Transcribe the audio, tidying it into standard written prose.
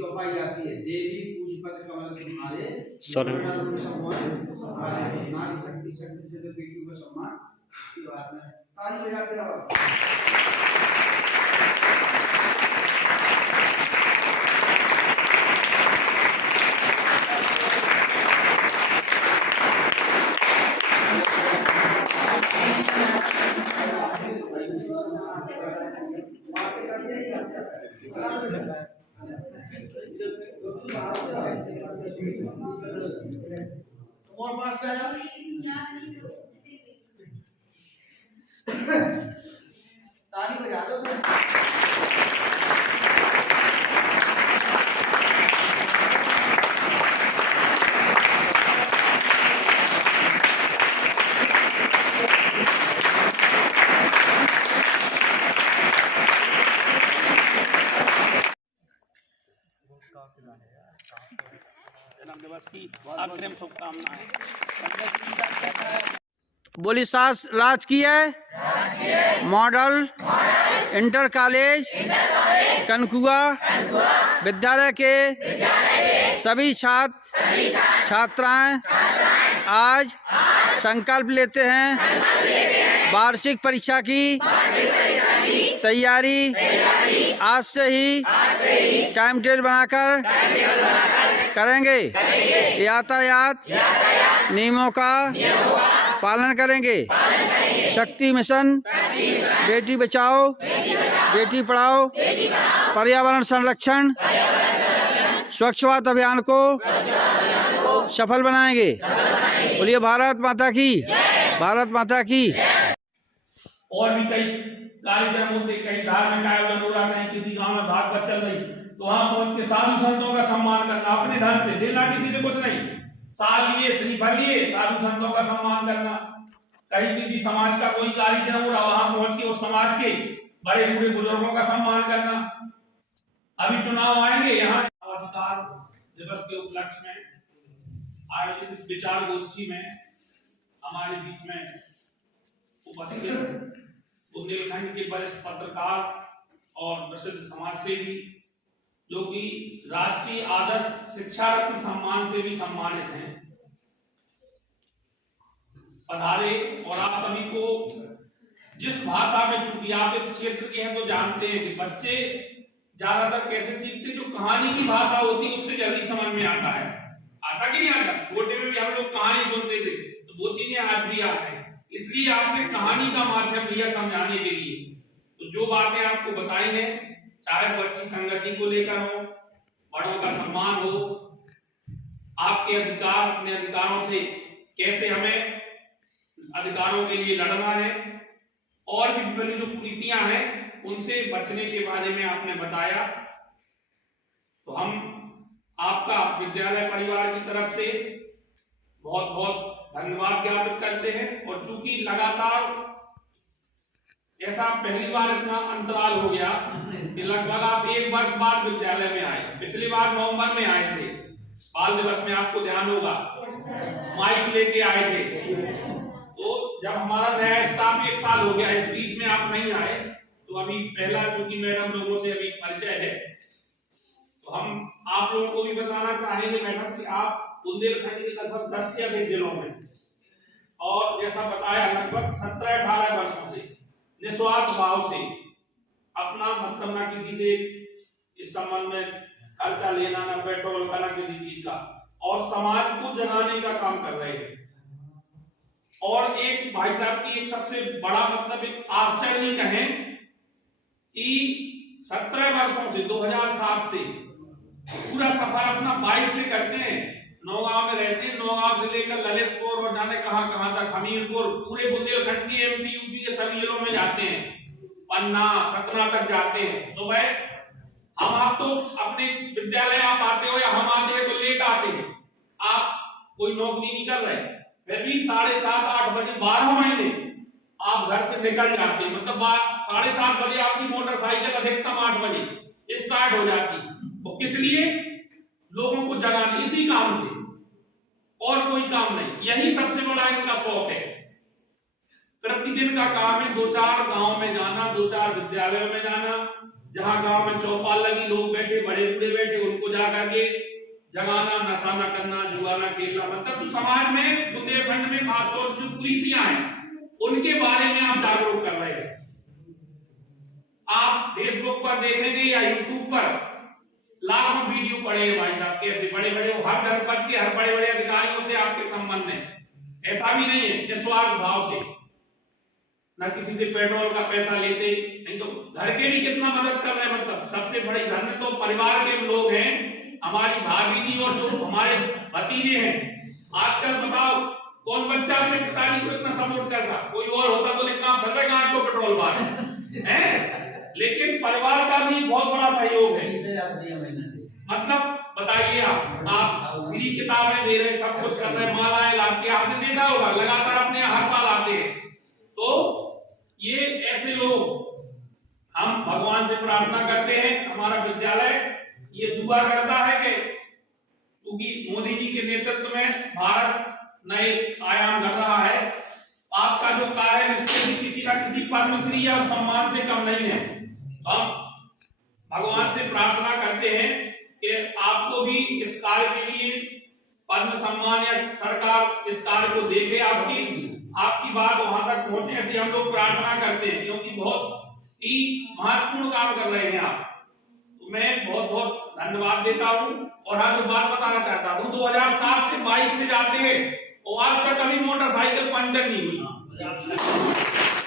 चौपाई आती है, देवी पूजपत कमल तुम्हारे नारी शक्ति शक्ति से तो बेटियों का सम्मान की बात है। ताली बजाते रहो। और पास ताली बजा दो। जन्म दिवस की अग्रिम शुभकामनाएं। बोली सास राजकीय मॉडल इंटर कॉलेज कनकुआ विद्यालय के सभी छात्र छात्राएं आज संकल्प लेते हैं वार्षिक परीक्षा की तैयारी आज से ही टाइम टेबल बनाकर करेंगे। यातायात नियमों का पालन करेंगे। शक्ति मिशन, बेटी बचाओ बेटी पढ़ाओ, पर्यावरण संरक्षण, स्वच्छ भारत अभियान को सफल बनाएंगे। बोलिए भारत माता की, भारत माता की। और भी कई कार्यक्रम होते, कई धार्मिक आयोजन हो रहा, कहीं किसी गांव में भागवत चल रही, तो वहां पहुंच के साधु संतों का सम्मान करना, अपने धन से देना, किसी से कुछ नहीं, साल लिए श्रीफल लिए, साधु संतों का सम्मान करना। कहीं किसी समाज का कोई कार्यक्रम हो रहा, वहां पहुंच के उस समाज के बड़े बूढ़े बुजुर्गों का सम्मान करना। अभी चुनाव आएंगे, यहाँ अधिकार दिवस के उपलक्ष्य में आयोजित इस विचार गोष्ठी में हमारे बीच में उपस्थित बुंदेलखंड के वरिष्ठ पत्रकार और प्रसिद्ध समाजसेवी, जो कि राष्ट्रीय आदर्श शिक्षा रत्न सम्मान से भी सम्मानित हैं, पधारे। और आप सभी को जिस भाषा में, चूंकि आप इस क्षेत्र के हैं तो जानते हैं कि बच्चे ज्यादातर कैसे सीखते, जो कहानी की भाषा होती है उससे जल्दी समझ में आता है। आता कि नहीं आता? छोटे में भी हम लोग कहानी सुनते थे, तो वो चीजें आज भी आते हैं। इसलिए आपने कहानी का माध्यम लिया समझाने के लिए। तो जो बातें आपको बताई हैं, चाहे वो अच्छी संगति को लेकर हो, बड़ों का सम्मान हो, आपके अधिकार, अपने अधिकारों से कैसे हमें अधिकारों के लिए लड़ना है, और भी विभिन्न जो कुरीतियां हैं उनसे बचने के बारे में आपने बताया। तो हम आपका विद्यालय परिवार की तरफ से बहुत बहुत धन्यवाद ज्ञापित करते हैं। और चूंकि लगातार ऐसा पहली बार इतना अंतराल हो गया कि लगभग आप 1 वर्ष बाद विद्यालय में आए, पिछली बार नवंबर में आए थे, बाल दिवस में आपको ध्यान होगा, माइक लेके आए थे। तो जब हमारा नया स्टाफ 1 साल हो गया, इस बीच में आप नहीं आए, तो अभी पहला चूंकि मैडम लोगों से अभी परिचय है, तो हम आप लोगों को भी बताना चाहेंगे मैडम कि आप बुंदेलखंड के लगभग 10 से अधिक जिलों में, और जैसा बताया लगभग 17-18 वर्षों से निस्वार्थ भाव से अपना मतलब ना किसी से इस संबंध में खर्चा लेना, ना पेट्रोल का, ना किसी चीज का, और समाज को जगाने का काम कर रहे हैं। और एक भाई साहब की एक सबसे बड़ा मतलब एक आश्चर्य ही कहें कि 17 वर्षों से 2007 से पूरा सफर अपना बाइक से करते हैं। नौगांव में रहते हैं, नौगांव से लेकर ललितपुर और जाने कहां तक, हमीरपुर, पूरे बुंदेलखंड की एमपी यूपी के सभी जिलों में जाते हैं, पन्ना सतना तक जाते हैं। सुबह हम आप तो अपने विद्यालय आप आते हो या हम आते हैं तो लेट आते हैं, आप कोई नौकरी नहीं कर रहे, फिर भी 7:30-8 बजे 12 महीने आप घर से निकल जाते हैं। मतलब 7:30 बजे आपकी मोटरसाइकिल अधिकतम 8 बजे स्टार्ट हो जाती। तो किस लिए? लोगों को जगाने, इसी काम से, और कोई काम नहीं। यही सबसे बड़ा इनका शौक है। प्रतिदिन का काम है 2-4 गांव में जाना, 2-4 विद्यालयों में जाना, जहाँ गांव में चौपाल लगी, लोग बैठे, बड़े बूढ़े बैठे, उनको जा करके जगाना, नशा न करना, जुआ न खेलना, मतलब जो समाज में बुंदेलखंड में खासतौर से जो कुरीतियां हैं उनके बारे में आप जागरूक कर रहे हैं। आप फेसबुक पर देखेंगे या यूट्यूब पर लाखों वीडियो पड़े हैं भाई साहब, कैसे बड़े बड़े हर जनपद के हर बड़े बड़े अधिकारियों से आपके संबंध है। ऐसा भी नहीं है निस्वार्थ भाव से, न किसी से पेट्रोल का पैसा लेते, नहीं तो घर के भी कितना मदद कर रहे हैं। मतलब सबसे बड़ी धन तो परिवार के लोग हैं, हमारी भाभी जी और जो हमारे भतीजे हैं। आजकल बताओ कौन बच्चा अपने पिताजी को इतना सपोर्ट करता, कोई और होता तो लिखना फटेगा आपको पेट्रोल बार है, लेकिन परिवार का भी बहुत बड़ा सहयोग है। मतलब बताइए आप फ्री किताबें दे रहे, सब कुछ कर रहे, मालाएं लाके, आपने देखा होगा लगातार अपने हर साल आते हैं। तो ये ऐसे लोग, हम भगवान से प्रार्थना करते हैं, हमारा विद्यालय ये दुआ करता है कि क्योंकि मोदी जी के नेतृत्व में भारत नए आयाम कर रहा है, आपका जो कार्य है इसके भी किसी ना किसी पद्मश्री या सम्मान से कम नहीं है। हम भगवान से प्रार्थना करते हैं कि आपको भी इस कार्य के लिए पद्म सम्मान या सरकार इस कार्य को देखे, आपकी बात वहां तक पहुंचे, ऐसी हम लोग प्रार्थना करते हैं, क्योंकि बहुत ही महत्वपूर्ण काम कर रहे हैं आप। तो मैं बहुत बहुत धन्यवाद देता हूं। और हाँ, जो बात बताना चाहता हूं, 2007 से बाइक से जाते हैं और आज तक कभी मोटरसाइकिल पंचर नहीं हुई।